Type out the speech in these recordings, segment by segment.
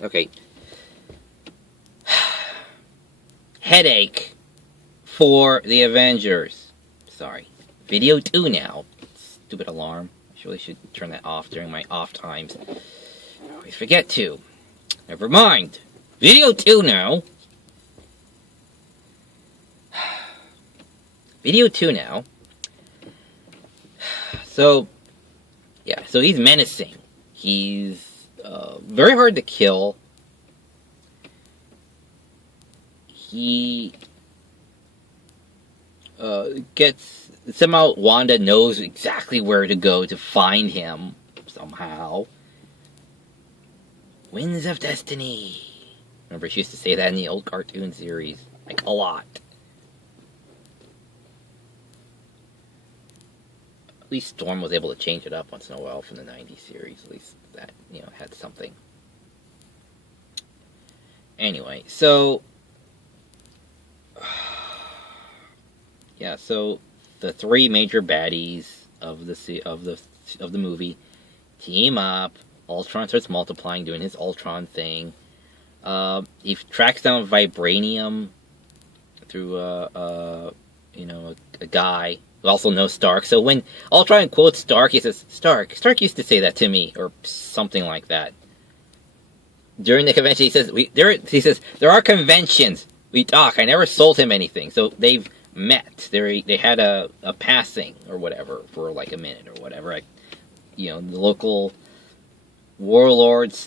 Okay. Headache for the Avengers. Sorry. Video 2 now. Stupid alarm. I really should turn that off during my off times. I always forget to. Never mind. Video 2 now. Video 2 now. So, yeah, so he's menacing. He's very hard to kill. He gets... Somehow Wanda knows exactly where to go to find him. Somehow. Winds of Destiny. Remember, she used to say that in the old cartoon series. Like, a lot. At least Storm was able to change it up once in a while from the 90s series. At least that, had something. Anyway, so... yeah, so the three major baddies of the movie team up. Altron starts multiplying, doing his Altron thing. He tracks down vibranium through a guy who also knows Stark. So when Altron quotes Stark, he says, Stark used to say that to me, or something like that. During the convention, he says, there are conventions. We talk. I never sold him anything. So they've met. They had a passing or whatever for like a minute or whatever. The local warlord /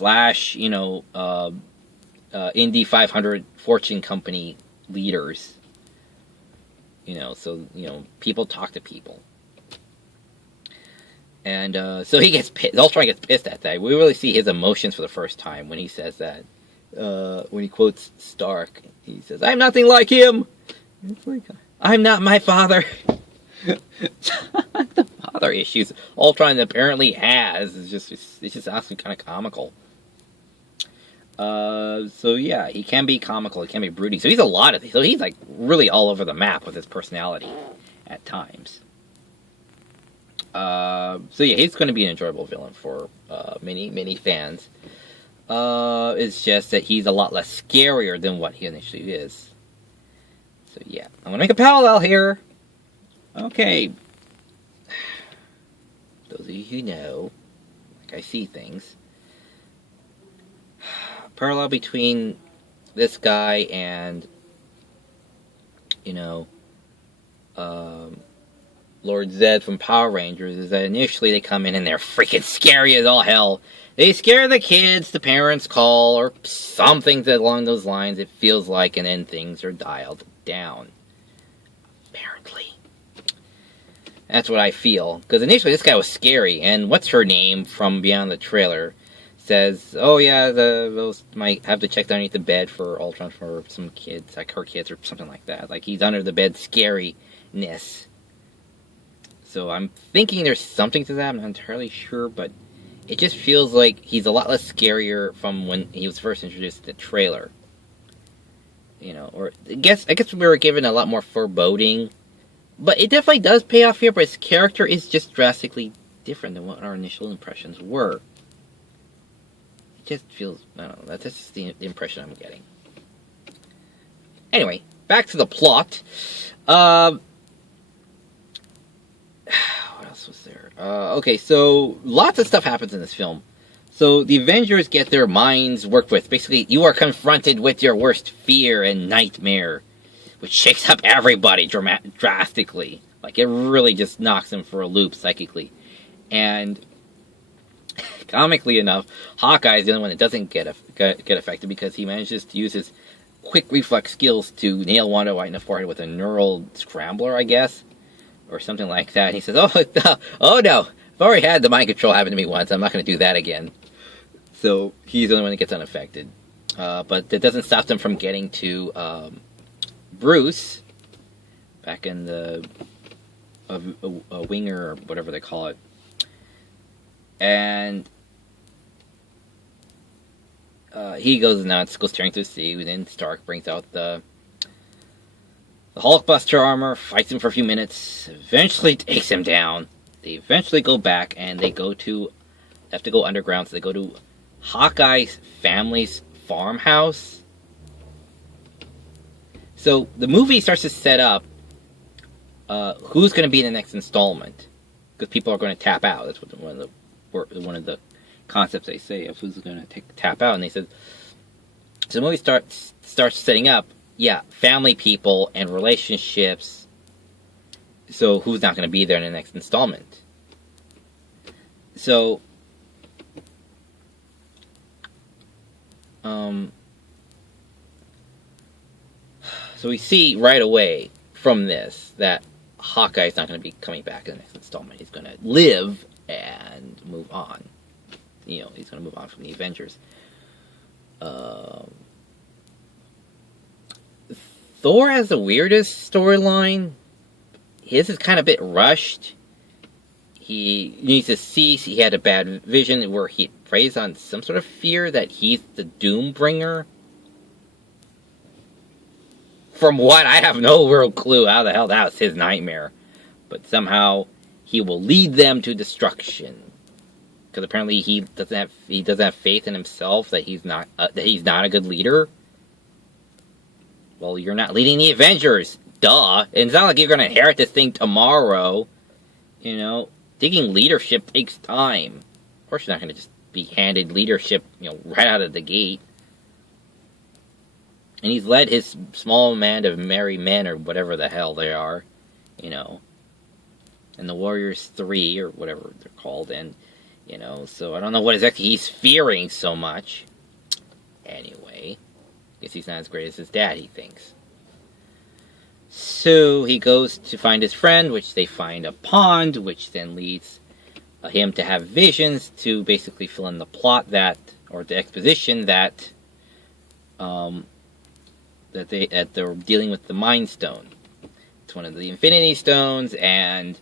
Indy 500 fortune company leaders. So people talk to people. And so he gets pissed. Ultron gets pissed at that. We really see his emotions for the first time when he says that. When he quotes Stark, he says, "I'm nothing like him." It's like, I'm not my father. The father issues Ultron apparently has it's just actually kind of comical. So yeah, he can be comical, he can be brooding. So he's a lot of things. So he's like really all over the map with his personality at times. So yeah, he's going to be an enjoyable villain for many fans. It's just that he's a lot less scarier than what he initially is. So yeah, I'm going to make a parallel here. Okay. Those of you who know, like I see things. Parallel between this guy and, Lord Zed from Power Rangers is that initially they come in and they're freaking scary as all hell. They scare the kids, the parents call, or something along those lines, it feels like, and then things are dialed down. Apparently. That's what I feel. Because initially this guy was scary, and what's her name from Beyond the Trailer says, oh yeah, those might have to check underneath the bed for Ultron for some kids, like her kids or something like that. Like he's under the bed scariness. So I'm thinking there's something to that, I'm not entirely sure, but it just feels like he's a lot less scarier from when he was first introduced to the trailer. Or I guess we were given a lot more foreboding. But it definitely does pay off here, but his character is just drastically different than what our initial impressions were. It just feels, I don't know, that's just the impression I'm getting. Anyway, back to the plot. What else was there? Okay, so lots of stuff happens in this film. So the Avengers get their minds worked with. Basically, you are confronted with your worst fear and nightmare, which shakes up everybody drastically. Like, it really just knocks them for a loop psychically. And comically enough, Hawkeye is the only one that doesn't get affected because he manages to use his quick reflex skills to nail Wanda right in the forehead with a neural scrambler, I guess, or something like that. And he says, "Oh no, I've already had the mind control happen to me once. I'm not going to do that again." So he's the only one that gets unaffected. But that doesn't stop them from getting to Bruce back in the a winger or whatever they call it, and he goes nuts, goes tearing through the sea. And then Stark brings out the Hulkbuster armor, fights him for a few minutes, eventually takes him down. They eventually go back and they have to go underground. So they go to Hawkeye's family's farmhouse. So the movie starts to set up who's going to be in the next installment, because people are going to tap out. That's what one of the concepts they say of who's going to tap out. And they said, so the movie starts setting up, yeah, family people and relationships. So who's not going to be there in the next installment? So, so we see right away from this that Hawkeye's not going to be coming back in the next installment. He's going to live and move on. You know, he's going to move on from the Avengers. Thor has the weirdest storyline. His is kind of a bit rushed. He needs to cease. He had a bad vision where he preys on some sort of fear that he's the Doombringer. From what, I have no real clue how the hell that was his nightmare. But somehow he will lead them to destruction. Because apparently he doesn't have faith in himself that he's not a good leader. Well, you're not leading the Avengers, duh. It's not like you're going to inherit this thing tomorrow. You know, taking leadership takes time. Of course, you're not going to just be handed leadership, you know, right out of the gate. And he's led his small band of merry men, or whatever the hell they are, you know. And the Warriors 3, or whatever they're called, and, you know, so I don't know what exactly he's fearing so much. Anyway, I guess he's not as great as his dad, he thinks. So he goes to find his friend, which they find a pond, which then leads him to have visions to basically fill in the plot that, or the exposition that, that they're dealing with the Mind Stone. It's one of the Infinity Stones, and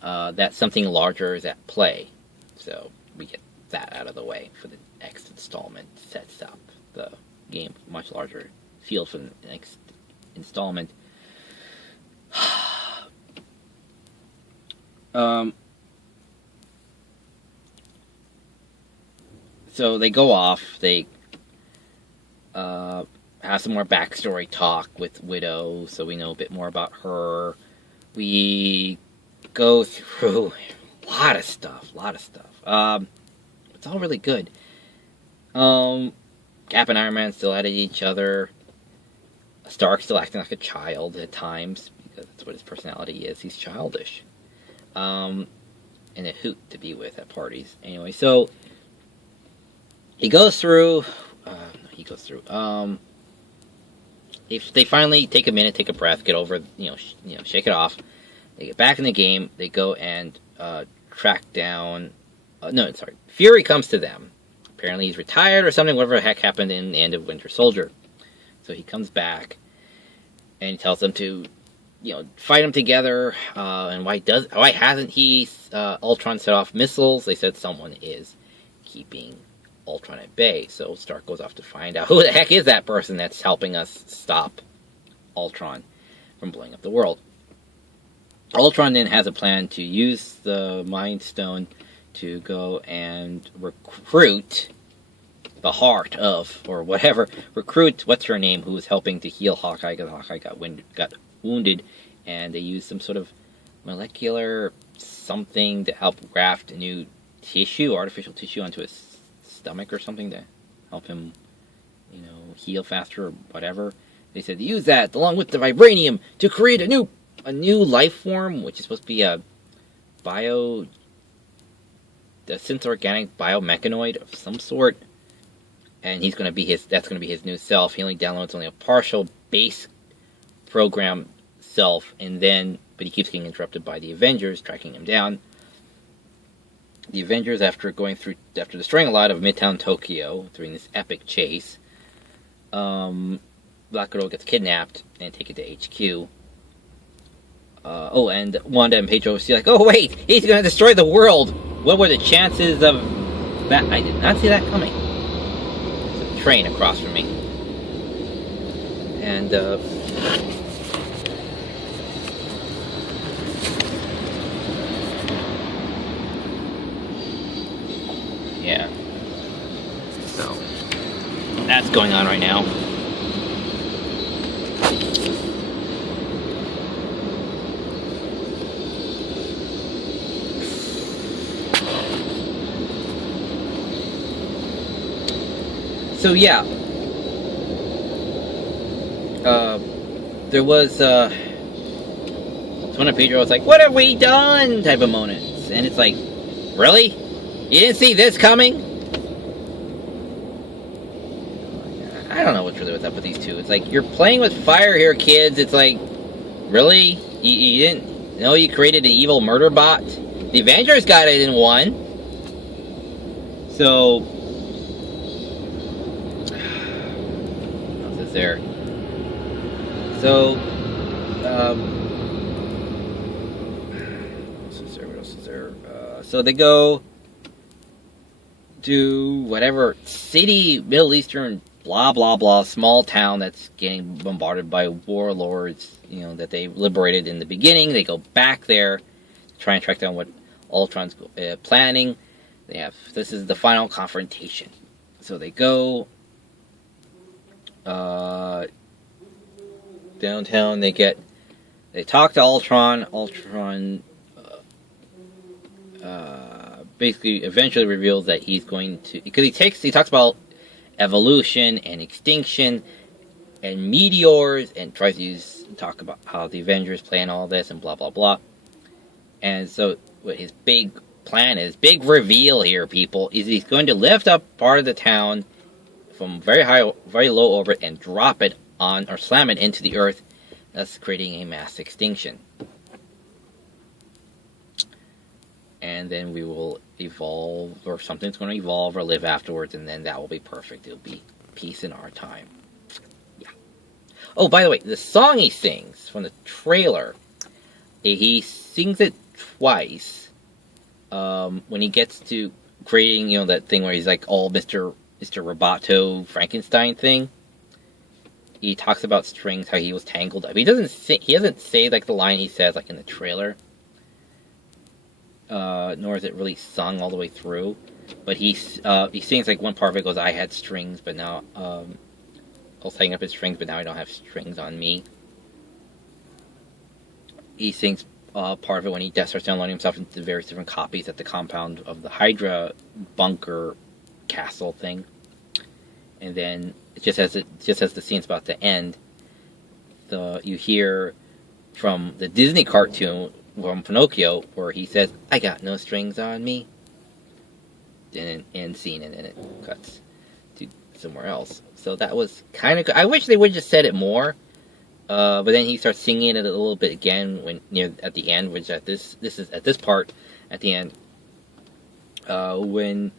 that something larger is at play. So we get that out of the way for the next installment. Sets up the game much larger field for the next installment. So they go off. They have some more backstory talk with Widow, so we know a bit more about her. We go through a lot of stuff. It's all really good. Cap and Iron Man still at each other. Stark still acting like a child at times, because that's what his personality is. He's childish. And a hoot to be with at parties. Anyway, so he goes through. They finally take a minute, take a breath, get over, shake it off. They get back in the game. They go and track down. Fury comes to them. Apparently he's retired or something. Whatever the heck happened in the end of Winter Soldier. So he comes back and he tells them to, fight them together. And why hasn't he Ultron set off missiles? They said someone is keeping Ultron at bay. So Stark goes off to find out who the heck is that person that's helping us stop Ultron from blowing up the world. Ultron then has a plan to use the Mind Stone to go and recruit the heart of, or whatever, recruit what's her name, who was helping to heal Hawkeye, because Hawkeye got wounded, and they used some sort of molecular something to help graft a new tissue, artificial tissue, onto his stomach or something to help him, heal faster or whatever. They said use that along with the vibranium to create a new life form, which is supposed to be a synth organic biomechanoid of some sort, and that's going to be his new self. He only downloads a partial base program self, but he keeps getting interrupted by the Avengers tracking him down. The Avengers, after destroying a lot of Midtown Tokyo during this epic chase, Black Widow gets kidnapped and taken to HQ. And Wanda and Pedro see oh wait, he's gonna destroy the world! What were the chances of that? I did not see that coming. There's a train across from me. And, Yeah. So that's going on right now. So yeah, there was one of Pedro was like, "What have we done?" type of moments, and it's like, really, you didn't see this coming? I don't know what's really what's up with these two. It's like you're playing with fire here, kids. It's like, really, you didn't know you created an evil murder bot? The Avengers got it in one, so. There. So, what else is there? So they go to whatever city, Middle Eastern, blah blah blah, small town that's getting bombarded by warlords. You know that they liberated in the beginning. They go back there, to try and track down what Altron's planning. They have this is the final confrontation. So they go. Downtown, they talk to Altron. Altron basically eventually reveals that he's going to, because he talks about evolution and extinction and meteors and tries to talk about how the Avengers plan all this and blah blah blah. And so what his big plan is, big reveal here, people, is he's going to lift up part of the town from very high, very low orbit and drop it on, or slam it into the Earth, thus creating a mass extinction. And then we will evolve, or something's going to evolve or live afterwards, and then that will be perfect. It'll be peace in our time. Yeah. Oh, by the way, the song he sings from the trailer, he sings it twice. When he gets to creating, you know, that thing where he's like all Mr. Roboto Frankenstein thing. He talks about strings, how he was tangled up. He doesn't say like the line he says like in the trailer. Nor is it really sung all the way through. But he sings like one part of it goes, "I had strings, but now I was hanging up his strings, but now I don't have strings on me." He sings part of it when he starts downloading himself into various different copies at the compound of the Hydra bunker castle thing. And then just as the scene's about to end, you hear from the Disney cartoon from Pinocchio where he says, "I got no strings on me." And end scene, and then it cuts to somewhere else. So that was kind of good. I wish they would have just said it more. But then he starts singing it a little bit again when at the end, which at this part at the end, when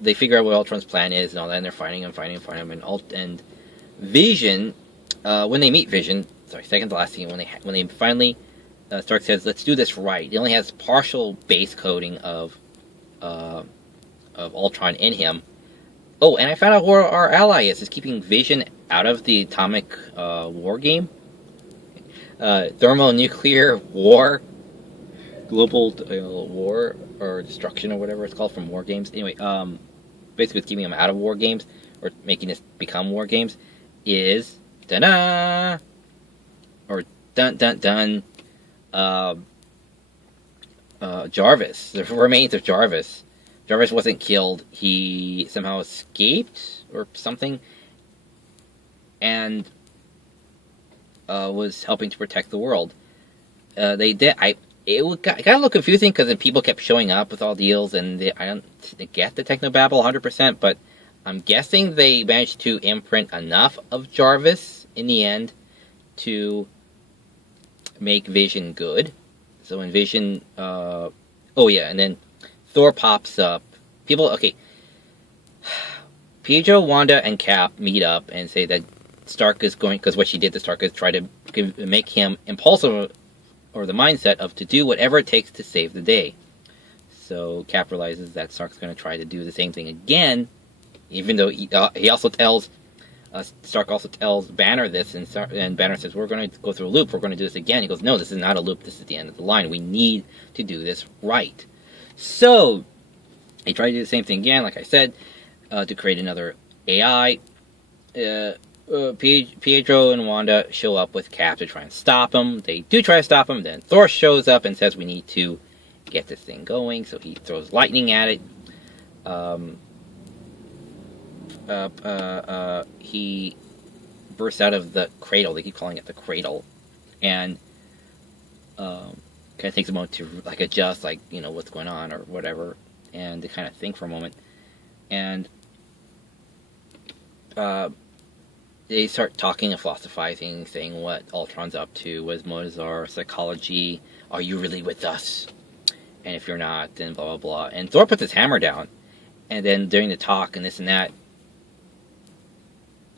they figure out what Ultron's plan is and all that, and they're fighting him, and Vision, when they meet Vision, second to last scene, when they finally, Stark says, "Let's do this right." He only has partial base coding of Ultron in him. Oh, and I found out where our ally is keeping Vision out of the atomic war game. Thermonuclear war. Global war or destruction or whatever it's called from war games. Anyway, basically it's keeping them out of war games or making this become war games is da-da or dun Jarvis. The remains of Jarvis. Jarvis wasn't killed. He somehow escaped or something, and was helping to protect the world. They did. It got a little confusing because then people kept showing up with all deals, and I don't get the technobabble 100%, but I'm guessing they managed to imprint enough of Jarvis in the end to make Vision good. So when Vision, oh yeah, and then Thor pops up. Pedro, Wanda, and Cap meet up and say that Stark is going, because what she did to Stark is try to make him impulsive, or the mindset of to do whatever it takes to save the day. So Cap realizes that Stark's going to try to do the same thing again, even though he also tells, Stark also tells Banner this, and Banner says, "We're going to go through a loop, we're going to do this again." He goes, "No, this is not a loop, this is the end of the line. We need to do this right." So, They try to do the same thing again, like I said, to create another AI. Pietro and Wanda show up with Cap to try and stop him. They do try to stop him. Then Thor shows up and says we need to get this thing going. So he throws lightning at it. He bursts out of the cradle. They keep calling it the cradle, and kind of takes a moment to like adjust, like what's going on or whatever, and to kind of think for a moment, and they start talking and philosophizing, saying what Altron's up to, what his motives are, psychology, are you really with us? And if you're not, then blah, blah, blah. And Thor puts his hammer down. And then during the talk and this and that,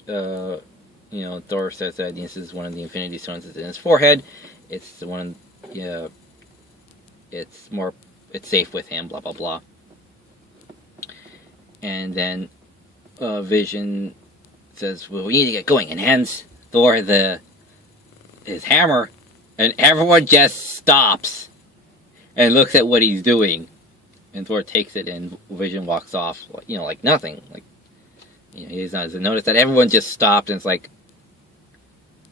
Thor says that this is one of the Infinity Stones that's in his forehead. It's one of, it's safe with him, blah, blah, blah. And then Vision says, well, we need to get going, and hands Thor his hammer, and everyone just stops and looks at what he's doing, and Thor takes it, and Vision walks off, like nothing, like he doesn't notice that everyone just stopped, and it's like,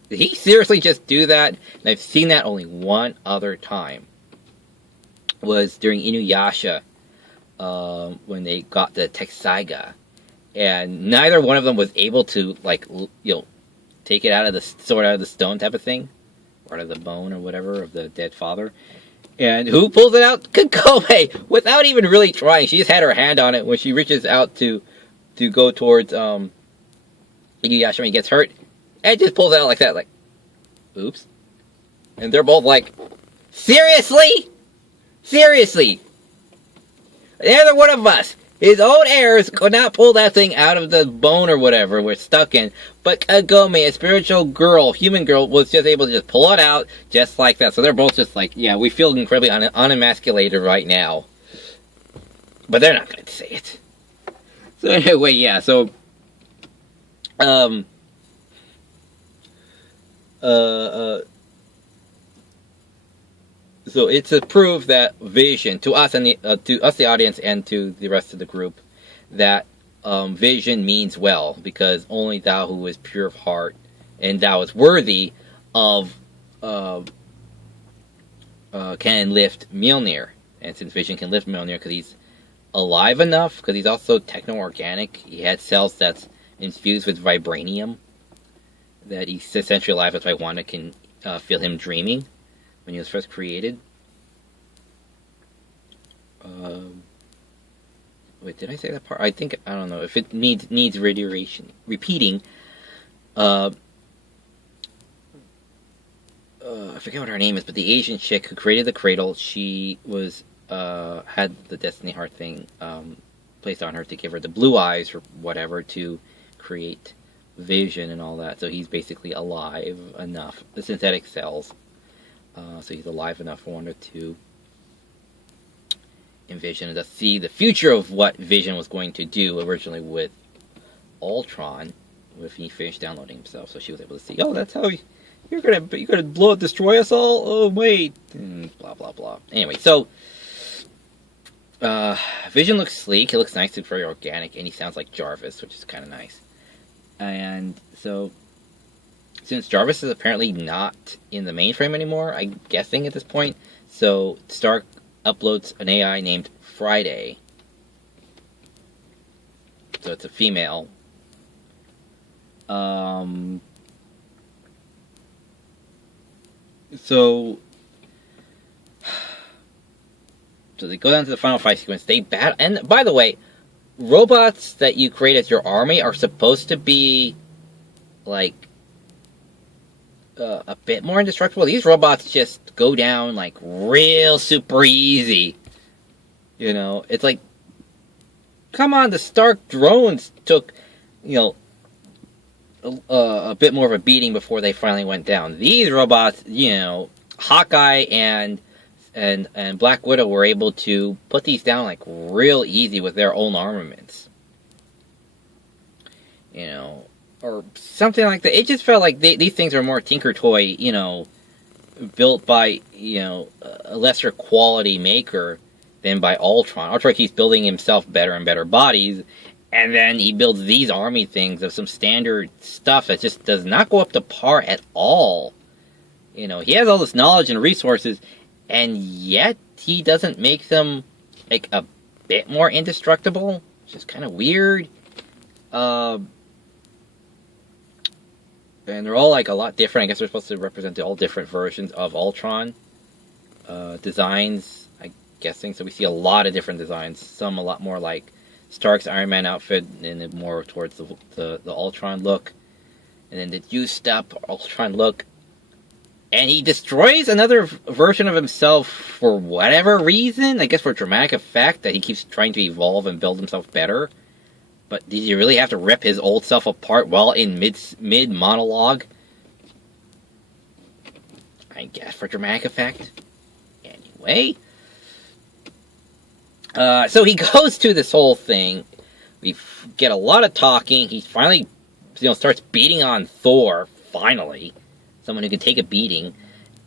did he seriously just do that? And I've seen that only one other time, was during Inuyasha, when they got the Texaiga. And neither one of them was able to, take it out of the sword out of the stone type of thing, or out of the bone or whatever of the dead father. And who pulls it out? Kagome, without even really trying. She just had her hand on it when she reaches out to go towards Inuyasha when he gets hurt, and just pulls it out like that, like, oops. And they're both like, seriously? Seriously? Neither one of us. His own heirs could not pull that thing out of the bone or whatever we're stuck in. But Kagome, a spiritual girl, human girl, was just able to just pull it out just like that. So they're both just like, yeah, we feel incredibly unemasculated right now. But they're not going to say it. So anyway, yeah, so... So it's a proof that Vision, to us and the audience and to the rest of the group, that Vision means well, because only thou who is pure of heart and thou is worthy of can lift Mjolnir. And since Vision can lift Mjolnir because he's alive enough, because he's also techno-organic, he had cells that's infused with vibranium, that he's essentially alive. That's why Wanda can feel him dreaming when he was first created. Wait, did I say that part? I don't know if it needs repeating. I forget what her name is, but the Asian chick who created the cradle, she was had the Destiny Heart thing placed on her to give her the blue eyes or whatever to create Vision and all that. So he's basically alive enough. The synthetic cells. So he's alive enough for Wanda to envision and to see the future of what Vision was going to do originally with Altron, if he finished downloading himself. So she was able to see, oh, that's how you're gonna destroy us all. Oh wait, and blah blah blah. Anyway, so Vision looks sleek. He looks nice. He's very organic, and he sounds like Jarvis, which is kind of nice. And so, since Jarvis is apparently not in the mainframe anymore, I'm guessing at this point, so Stark uploads an AI named Friday. So it's a female. So they go down to the final fight sequence. They battle, and by the way, robots that you create as your army are supposed to be like a bit more indestructible. These robots just go down like real super easy. You know, it's like, come on, the Stark drones took, a bit more of a beating before they finally went down. These robots, Hawkeye and Black Widow were able to put these down like real easy with their own armaments. Or something like that. It just felt like these things are more Tinker Toy, built by, a lesser quality maker, than by Altron. Altron keeps building himself better and better bodies, and then he builds these army things of some standard stuff that just does not go up to par at all. You know, he has all this knowledge and resources, and yet he doesn't make them, like, a bit more indestructible, which is kind of weird. And they're all, like, a lot different. I guess they're supposed to represent all different versions of Altron. Designs, I'm guessing. So we see a lot of different designs. Some a lot more like Stark's Iron Man outfit, and more towards the Altron look. And then the juiced up Altron look. And he destroys another version of himself for whatever reason. I guess for dramatic effect, that he keeps trying to evolve and build himself better. But did you really have to rip his old self apart while in mid monologue? I guess for dramatic effect. Anyway. So he goes to this whole thing. We get a lot of talking. He finally, starts beating on Thor. Finally. Someone who can take a beating.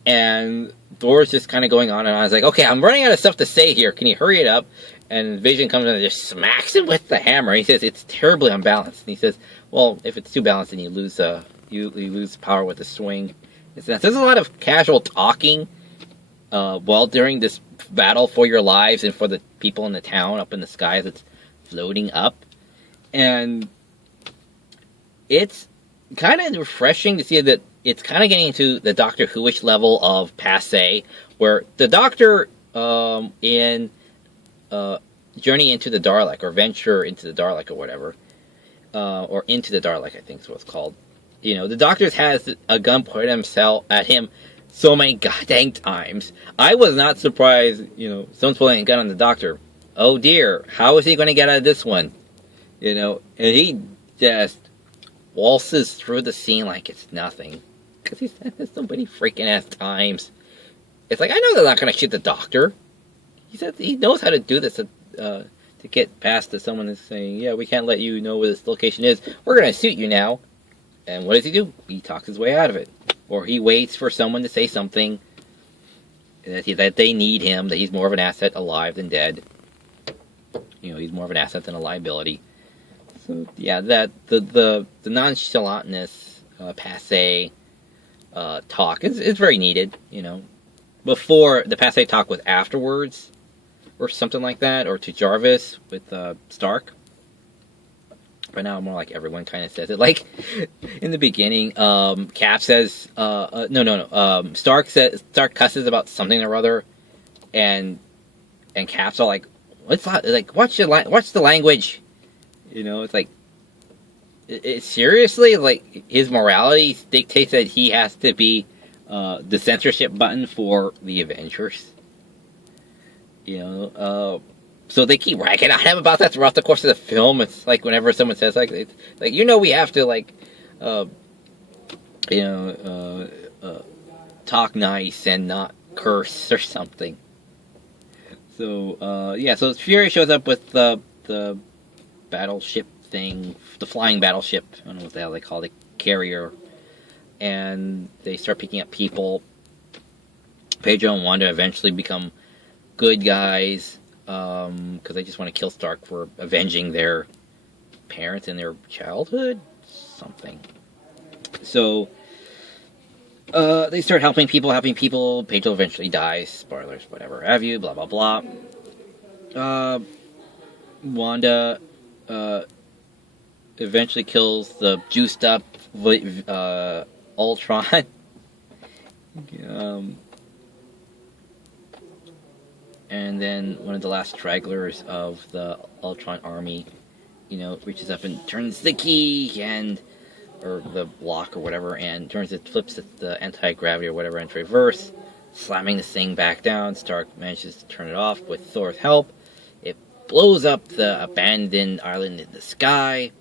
And Thor's just kind of going on and on. I was like, okay, I'm running out of stuff to say here. Can you hurry it up? And Vision comes in and just smacks him with the hammer. He says it's terribly unbalanced. And he says, well, if it's too balanced, then you lose power with the swing. There's a lot of casual talking while during this battle for your lives and for the people in the town up in the sky that's floating up. And it's kind of refreshing to see that it's kind of getting into the Doctor Who-ish level of passe, where the Doctor in Journey into the Dalek, or Venture into the Dalek, or whatever, or Into the Dalek, I think is what it's called. The Doctor has a gun pointed at him so many goddamn times. I was not surprised, someone's pulling a gun on the Doctor. Oh dear, how is he going to get out of this one? And he just waltzes through the scene like it's nothing. Because he's done this so many freaking ass times. It's like, I know they're not going to shoot the Doctor. He said he knows how to do this to get past to someone that's saying, yeah, we can't let you know where this location is. We're going to shoot you now. And what does he do? He talks his way out of it. Or he waits for someone to say something that they need him, that he's more of an asset alive than dead. He's more of an asset than a liability. So, yeah, that the nonchalantness, passe talk is very needed, Before, the passe talk was afterwards, or something like that, or to Jarvis with Stark. But now more like everyone kind of says it. Like, in the beginning, Cap says, Stark cusses about something or other, and Cap's all like, what's the language? It's like, seriously? Like, his morality dictates that he has to be the censorship button for the Avengers. So they keep ragging on him about that throughout the course of the film. It's like whenever someone says we have to talk nice and not curse or something. So so Fury shows up with the battleship thing, the flying battleship. I don't know what the hell they call it, carrier. And they start picking up people. Pedro and Wanda eventually become good guys, because they just want to kill Stark for avenging their parents in their childhood, something. So they start helping people. Pedro eventually dies. Spoilers, whatever have you. Blah blah blah. Wanda eventually kills the juiced up Altron. And then one of the last stragglers of the Altron army, reaches up and turns the key or the lock or whatever, and flips the anti-gravity or whatever into reverse, slamming this thing back down. Stark manages to turn it off with Thor's help. It blows up the abandoned island in the sky.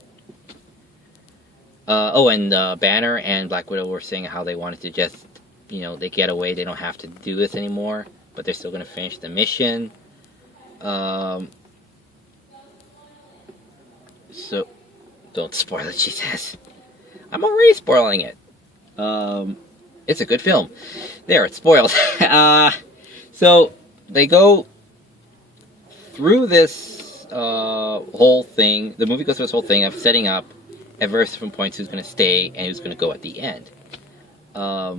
And Banner and Black Widow were saying how they wanted to just, they get away, they don't have to do this anymore. But they're still going to finish the mission. So, don't spoil it, she says. I'm already spoiling it. It's a good film. There, it's spoiled. So, they go through this whole thing, the movie goes through this whole thing of setting up at various different points who's going to stay and who's going to go at the end. Blah,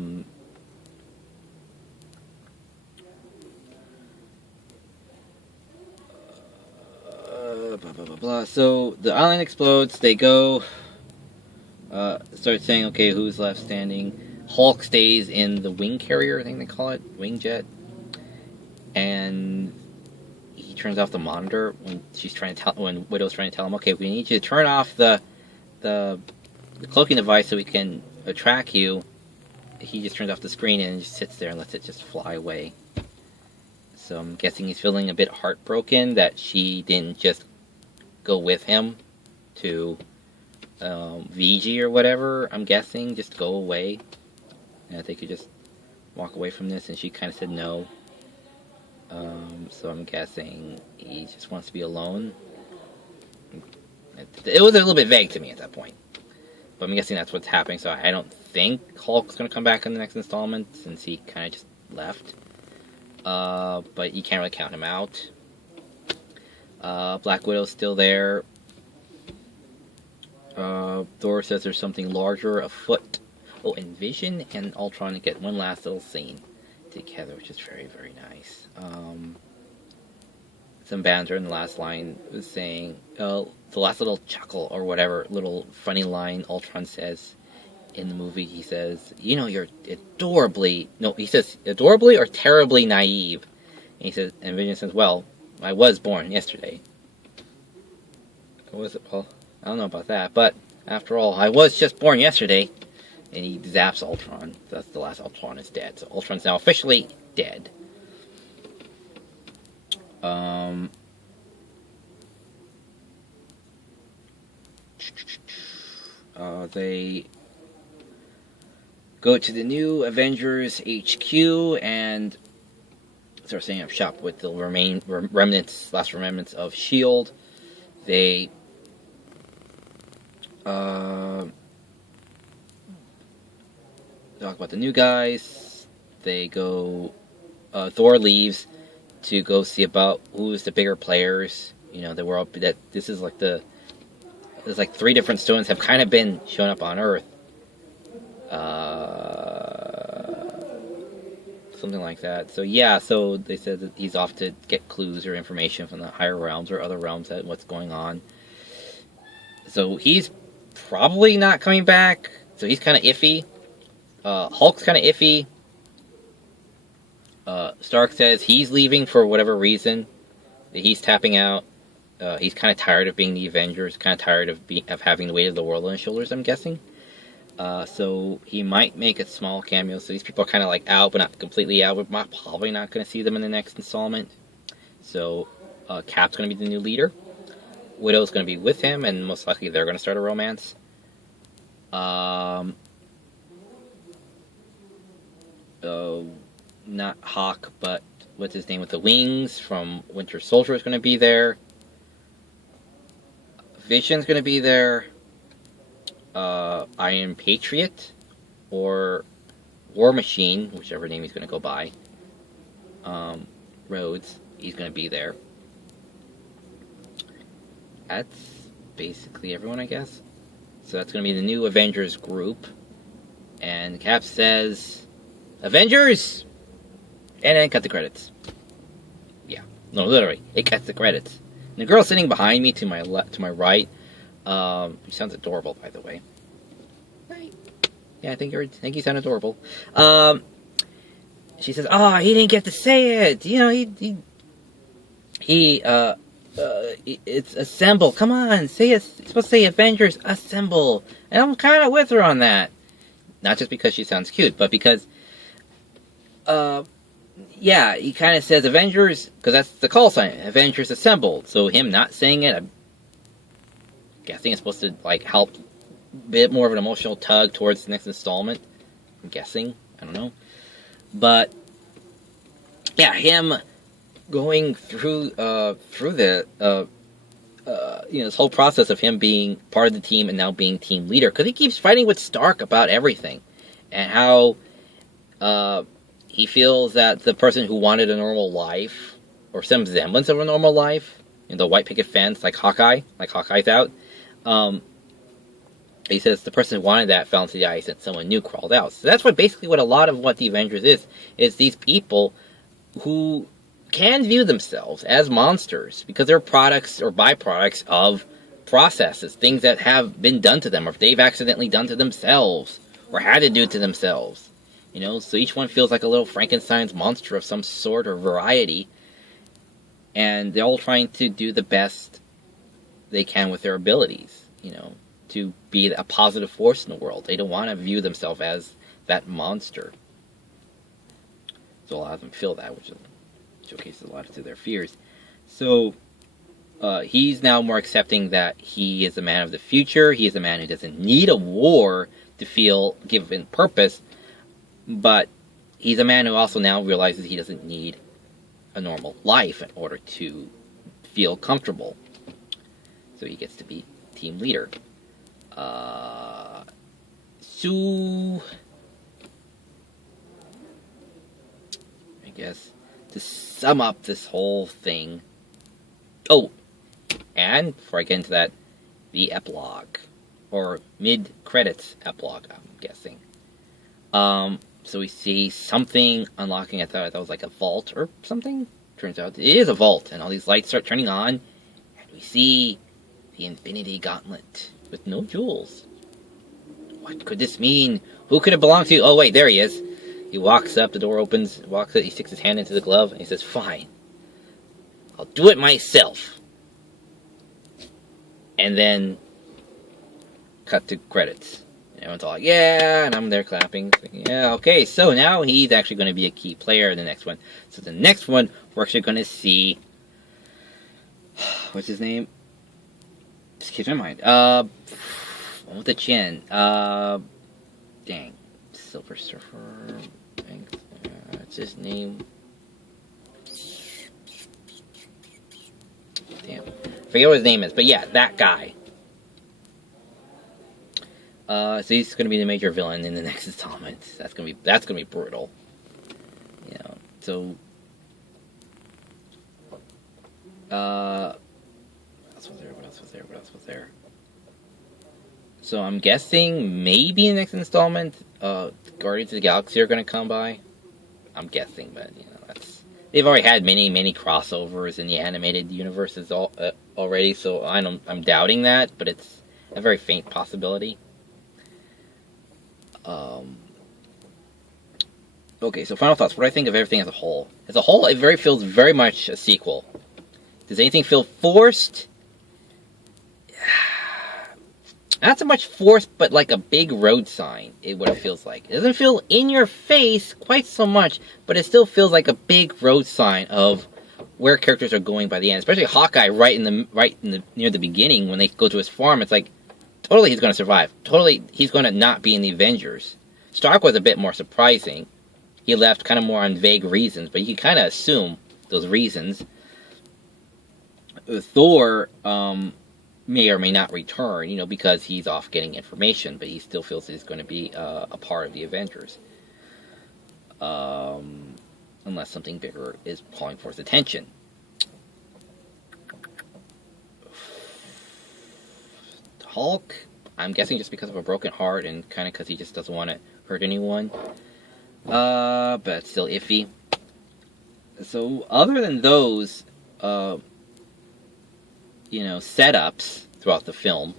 blah, blah, blah. So the island explodes. They go. Start saying, okay, who's left standing? Hulk stays in the wing carrier, I think they call it, wing jet, and he turns off the monitor when when Widow's trying to tell him, okay, we need you to turn off the cloaking device so we can track you. He just turns off the screen and just sits there and lets it just fly away. So I'm guessing he's feeling a bit heartbroken that she didn't just go with him to VG or whatever. I'm guessing just go away. And I think you just walk away from this, and she kind of said no. So I'm guessing he just wants to be alone. It was a little bit vague to me at that point. But I'm guessing that's what's happening, so I don't think Hulk's going to come back in the next installment, since he kind of just left. But you can't really count him out. Black Widow's still there. Thor says there's something larger afoot. Oh, and Vision and Altron get one last little scene together, which is very, very nice. Some banter in the last line was saying, the last little chuckle or whatever, little funny line Altron says in the movie. He says, you know, you're adorably or terribly naive. And he says, and Vision says, well, I was born yesterday. Was it, Paul? I don't know about that, but after all, I was just born yesterday. And he zaps Altron. That's the last Altron is dead. So Ultron's now officially dead. They go to the new Avengers HQ and start setting up shop with the last remnants of S.H.I.E.L.D. They talk about the new guys. They go. Thor leaves to go see about who's the bigger players. You know, this is like there's like 3 different stones have kind of been shown up on Earth. Something like that. So yeah, so they said that he's off to get clues or information from the higher realms or other realms at what's going on. So he's probably not coming back. So he's kind of iffy. Hulk's kind of iffy. Stark says he's leaving for whatever reason. That he's tapping out. He's kind of tired of being the Avengers. Kind of tired of having the weight of the world on his shoulders, I'm guessing. So he might make a small cameo. So these people are kind of like out, but not completely out. We're probably not going to see them in the next installment. So Cap's going to be the new leader. Widow's going to be with him, and most likely they're going to start a romance. Not Hawk, but what's his name with the wings from Winter Soldier is going to be there. Vision's going to be there. Iron Patriot or War Machine, whichever name he's going to go by. Rhodes, he's going to be there. That's basically everyone, I guess. So that's going to be the new Avengers group. And Cap says, Avengers! And then cut the credits. Yeah. No, literally. It cuts the credits. And the girl sitting behind me to my right, she sounds adorable, by the way. Right. Yeah, I think you sound adorable. She says, "Oh, he didn't get to say it. You know, it's assemble. Come on, say it. It's supposed to say Avengers assemble." And I'm kind of with her on that. Not just because she sounds cute, but because, yeah, he kind of says Avengers, because that's the call sign, Avengers assembled. So him not saying it, I'm guessing it's supposed to, like, help a bit more of an emotional tug towards the next installment. I'm guessing. I don't know. But, yeah, him going through the, you know, this whole process of him being part of the team and now being team leader. Because he keeps fighting with Stark about everything. And how, he feels that the person who wanted a normal life or some semblance of a normal life, the white picket fence, like Hawkeye's out. He says the person who wanted that fell into the ice and someone new crawled out. So that's basically what a lot of what the Avengers is these people who can view themselves as monsters because they're products or byproducts of processes, things that have been done to them, or if they've accidentally done to themselves, or had to do to themselves. So each one feels like a little Frankenstein's monster of some sort or variety, and they're all trying to do the best they can with their abilities, to be a positive force in the world. They don't want to view themselves as that monster. So a lot of them feel that, which showcases a lot of their fears. So he's now more accepting that he is a man of the future. He is a man who doesn't need a war to feel given purpose, but he's a man who also now realizes he doesn't need a normal life in order to feel comfortable. So he gets to be team leader. So I guess to sum up this whole thing. Oh, and before I get into that, the epilogue, or mid-credits epilogue, I'm guessing. So we see something unlocking. I thought that was like a vault or something. Turns out it is a vault, and all these lights start turning on, and we see the Infinity Gauntlet with no jewels. What could this mean? Who could it belong to? Oh wait, there he is. He walks up, the door opens, walks up, he sticks his hand into the glove, and he says, "Fine, I'll do it myself." And then cut to credits. Everyone's all like, yeah, and I'm there clapping. Thinking, yeah, okay, so now he's actually going to be a key player in the next one. So the next one, we're actually going to see, what's his name? Just keeps my mind. One with the chin. Dang. Silver Surfer. What's his name? Damn. I forget what his name is, but yeah, that guy. So he's going to be the major villain in the next installment. That's going to be brutal. So what else was there? So I'm guessing maybe in the next installment, Guardians of the Galaxy are going to come by. I'm guessing, but they've already had many crossovers in the animated universes already. So I'm doubting that, but it's a very faint possibility. Okay, so final thoughts. What do I think of everything as a whole? As a whole, it feels very much a sequel. Does anything feel forced? Not so much forced, but like a big road sign, what it feels like. It doesn't feel in your face quite so much, but it still feels like a big road sign of where characters are going by the end. Especially Hawkeye near the beginning when they go to his farm. It's like, totally he's going to survive. Totally he's going to not be in the Avengers. Stark was a bit more surprising. He left kind of more on vague reasons, but you can kind of assume those reasons. Thor may or may not return, because he's off getting information, but he still feels that he's going to be a part of the Avengers. Unless something bigger is calling for his attention. Hulk, I'm guessing just because of a broken heart and kind of because he just doesn't want to hurt anyone. But it's still iffy. So, other than those, setups throughout the film.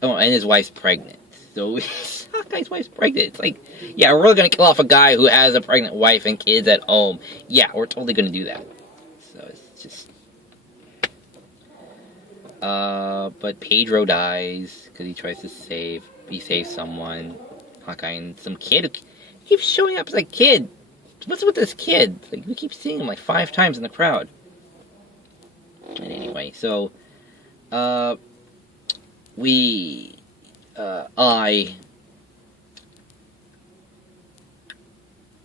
Oh, and his wife's pregnant. So, Hawkeye's wife's pregnant. It's like, yeah, we're really going to kill off a guy who has a pregnant wife and kids at home. Yeah, we're totally going to do that. So, it's just... but Pedro dies because he saves someone. Hawkeye and some kid who keeps showing up as a kid. What's with this kid? Like, we keep seeing him like 5 times in the crowd. And anyway, so, I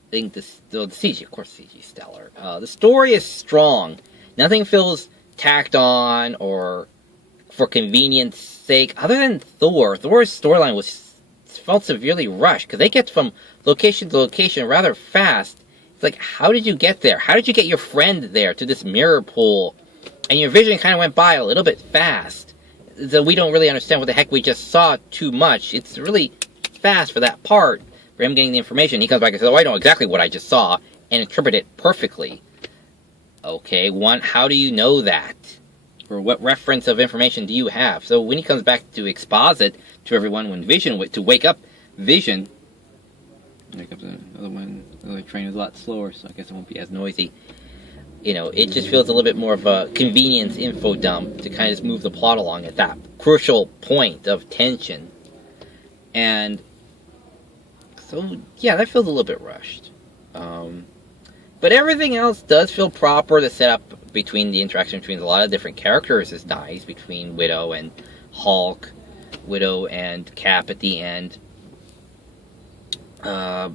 think the CG, of course, CG is stellar. The story is strong. Nothing feels tacked on or for convenience sake, other than Thor. Thor's storyline felt severely rushed because they get from location to location rather fast. It's like, how did you get there? How did you get your friend there to this mirror pool? And your vision kind of went by a little bit fast. So we don't really understand what the heck we just saw too much. It's really fast for that part, for him getting the information. He comes back and says, oh, I know exactly what I just saw, and interpret it perfectly. Okay, one, how do you know that? Or what reference of information do you have? So when he comes back to exposit to everyone, when Vision, to wake up Vision, there comes another one. The other train is a lot slower, so I guess it won't be as noisy. You know, it just feels a little bit more of a convenience info dump to kind of just move the plot along at that crucial point of tension. And so, yeah, that feels a little bit rushed. But everything else does feel proper. The setup between the interaction between a lot of different characters is nice, between Widow and Hulk, Widow and Cap at the end. The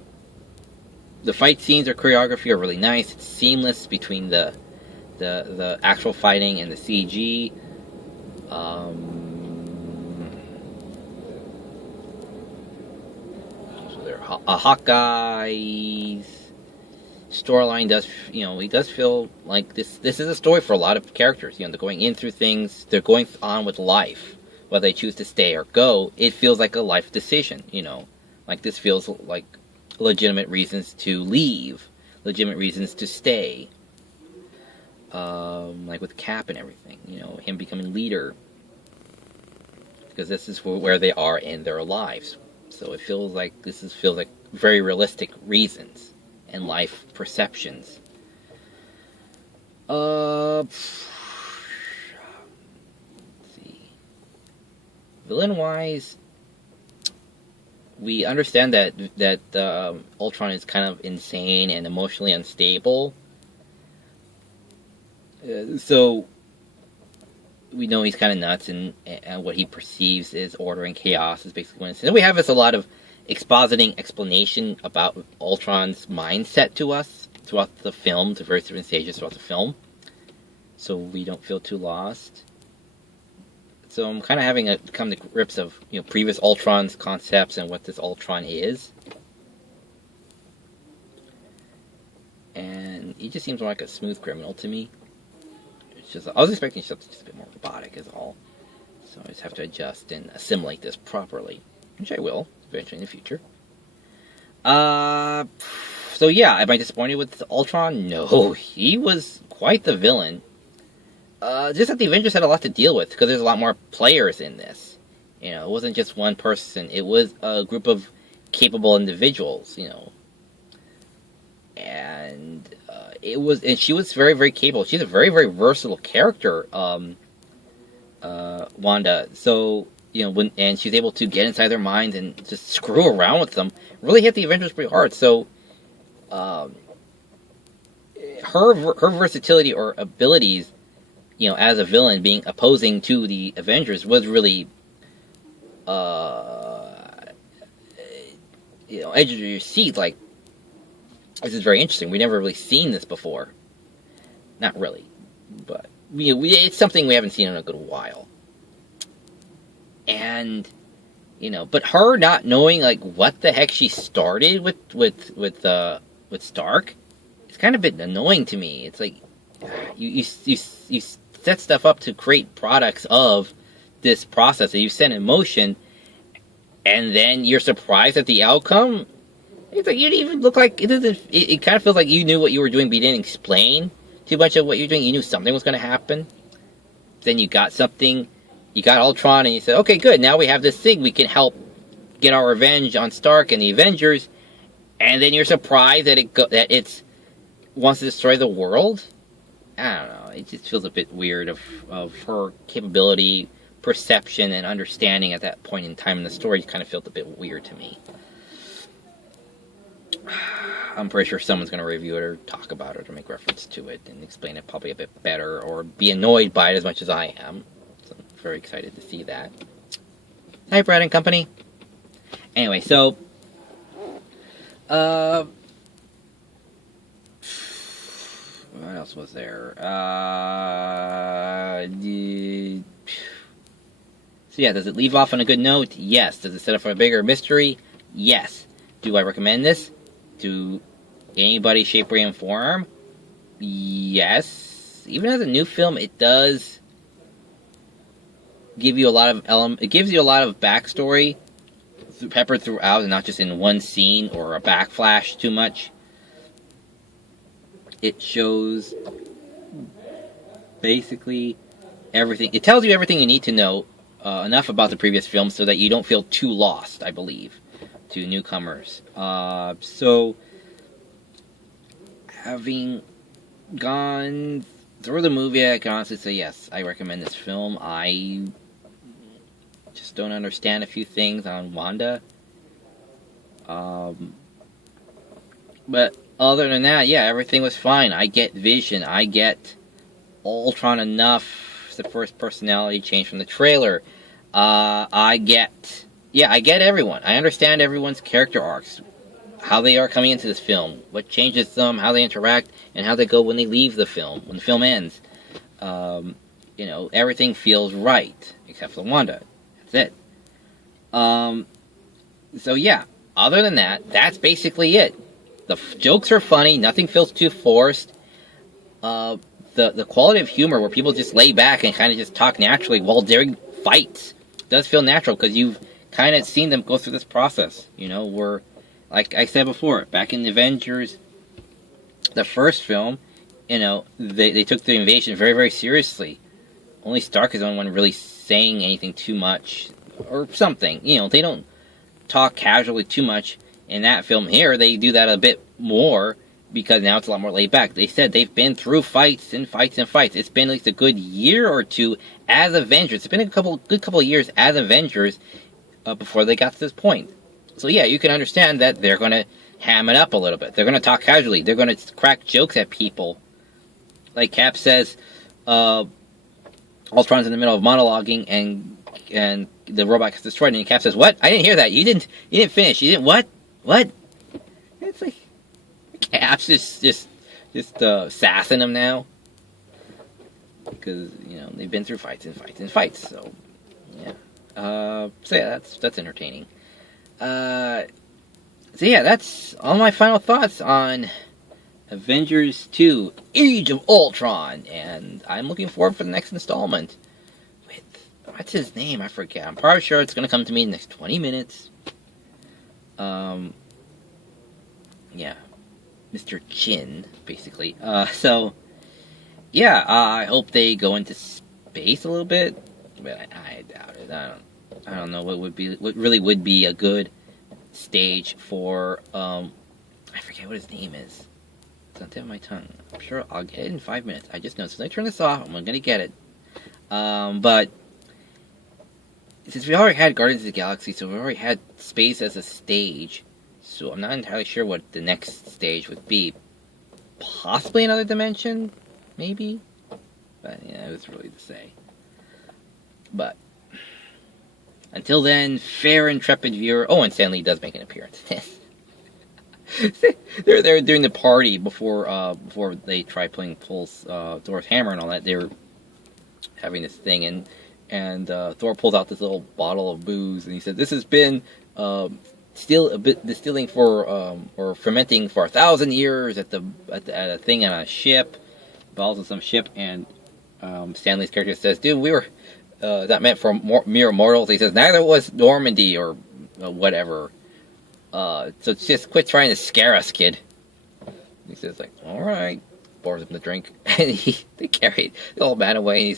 fight scenes or choreography are really nice. It's seamless between the actual fighting and the CG. So there, Hawkeye's storyline does, he does feel like this is a story for a lot of characters. They're going in through things. They're going on with life, whether they choose to stay or go. It feels like a life decision. Like this feels like legitimate reasons to leave, legitimate reasons to stay. Like with Cap and everything, him becoming leader, because this is where they are in their lives. So it feels like feels like very realistic reasons and life perceptions. Let's see. Villain-wise, we understand that Ultron is kind of insane and emotionally unstable. So we know he's kind of nuts, and what he perceives is order and chaos is basically what it is. And we have a lot of expositing explanation about Ultron's mindset to us throughout the film, to various different stages throughout the film, so we don't feel too lost. So I'm kind of having to come to grips of previous Ultron's concepts and what this Ultron is. And he just seems more like a smooth criminal to me. It's just, I was expecting something just a bit more robotic is all. So I just have to adjust and assimilate this properly, which I will eventually in the future. So yeah, am I disappointed with Ultron? No, he was quite the villain. Just that the Avengers had a lot to deal with, because there's a lot more players in this. It wasn't just one person. It was a group of capable individuals, And and she was very, very capable. She's a very, very versatile character, Wanda. So, and she's able to get inside their minds and just screw around with them. Really hit the Avengers pretty hard. So, her versatility or abilities, as a villain, being opposing to the Avengers, was really, edge of your seat. Like, this is very interesting. We've never really seen this before. Not really, but it's something we haven't seen in a good while. And but her not knowing like what the heck she started with Stark, it's kind of a bit annoying to me. It's like you set stuff up to create products of this process that you set in motion, and then you're surprised at the outcome. It's like you didn't even look like it doesn't. It kind of feels like you knew what you were doing, but you didn't explain too much of what you're doing. You knew something was going to happen. Then you got something. You got Ultron, and you said, "Okay, good. Now we have this thing. We can help get our revenge on Stark and the Avengers." And then you're surprised that it wants to destroy the world. I don't know. It just feels a bit weird of her capability, perception, and understanding at that point in time in the story. It kind of felt a bit weird to me. I'm pretty sure someone's going to review it or talk about it or make reference to it and explain it probably a bit better, or be annoyed by it as much as I am. So I'm very excited to see that. Hi, Brad and company. Anyway, so what else was there? So yeah, does it leave off on a good note? Yes. Does it set up for a bigger mystery? Yes. Do I recommend this to anybody, shape, way, and form? Yes. Even as a new film, it does give you a lot of it gives you a lot of backstory peppered throughout, and not just in one scene or a backflash too much. It shows basically everything. It tells you everything you need to know, enough about the previous film so that you don't feel too lost, I believe, to newcomers. So, having gone through the movie, I can honestly say yes, I recommend this film. I just don't understand a few things on Wanda. But other than that, yeah, everything was fine. I get Vision. I get Altron enough. The first personality change from the trailer. I get everyone. I understand everyone's character arcs. How they are coming into this film. What changes them, how they interact, and how they go when they leave the film, when the film ends. Everything feels right. Except for Wanda. That's it. So yeah, other than that, that's basically it. The jokes are funny, nothing feels too forced. The quality of humor where people just lay back and kind of just talk naturally while during fights does feel natural, because you've kind of seen them go through this process, where, like I said before, back in Avengers, the first film, they took the invasion very, very seriously. Only Stark is the only one really saying anything too much, or something. They don't talk casually too much. In that film here, they do that a bit more, because now it's a lot more laid back. They said they've been through fights and fights and fights. It's been at least a good year or two as Avengers. It's been a good couple of years as Avengers before they got to this point. So yeah, you can understand that they're going to ham it up a little bit. They're going to talk casually. They're going to crack jokes at people. Like Cap says, Ultron's in the middle of monologuing, and the robot gets destroyed, and Cap says, "What? I didn't hear that. You didn't finish. You didn't what? What?" It's like Cap's just sassing him now, because they've been through fights and fights and fights. So yeah, that's entertaining. So yeah, that's all my final thoughts on Avengers 2: Age of Ultron, and I'm looking forward for the next installment with, what's his name? I forget. I'm probably sure it's gonna come to me in the next 20 minutes. Yeah, Mr. Chin, basically. So yeah, I hope they go into space a little bit, but I doubt it. I don't know what really would be a good stage for, I forget what his name is. It's on the tip of my tongue. I'm sure I'll get it in 5 minutes. I just know, so I turn this off, I'm gonna get it. But since we already had Guardians of the Galaxy, so we already had space as a stage, so I'm not entirely sure what the next stage would be. Possibly another dimension? Maybe? But yeah, it was really to say. But until then, fair intrepid viewer. Oh, and Stan Lee does make an appearance. they're there during the party before they try playing Thor's hammer and all that. They were having this thing, and Thor pulls out this little bottle of booze, and he said, "This has been distilling for or fermenting for 1,000 years at a thing on a ship, bottles of some ship." And Stanley's character says, "Dude, we were not meant for mere mortals." He says, "Neither was Normandy or whatever. So just quit trying to scare us, kid." He says, like, "All right." Pours him the drink, and they carry the old man away. And he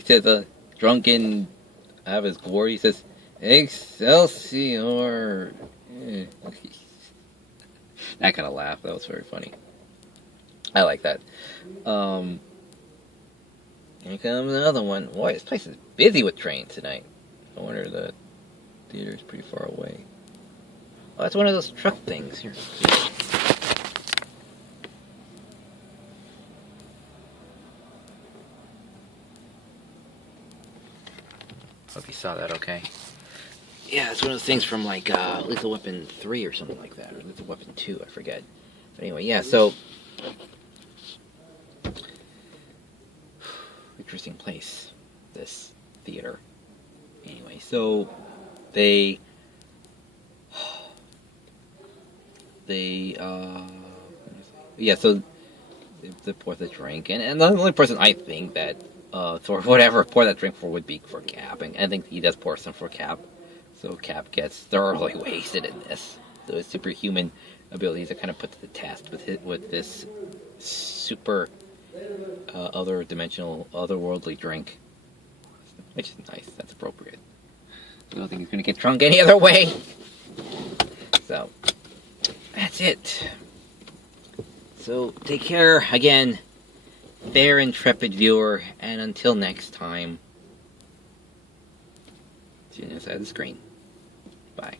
says, drunken out of his glory, he says, "Excelsior." That kind of laugh, that was very funny. I like that. Here comes another one. Boy, this place is busy with trains tonight. I wonder the theater's pretty far away. Oh, that's one of those truck things. Here. Hope you saw that okay. Yeah, it's one of those things from like Lethal Weapon 3 or something like that. Or Lethal Weapon 2, I forget. But anyway, yeah, so interesting place, this theater. Anyway, so they yeah, so they pour the drink, and the only person I think that or whatever pour that drink for would be for Cap, and I think he does pour some for Cap, so Cap gets thoroughly wasted in this. So his superhuman abilities are kind of put to the test with this super other dimensional, otherworldly drink, which is nice. That's appropriate. I don't think he's gonna get drunk any other way. So that's it. So take care again, fair intrepid viewer, and until next time, see you on the other side of the screen. Bye.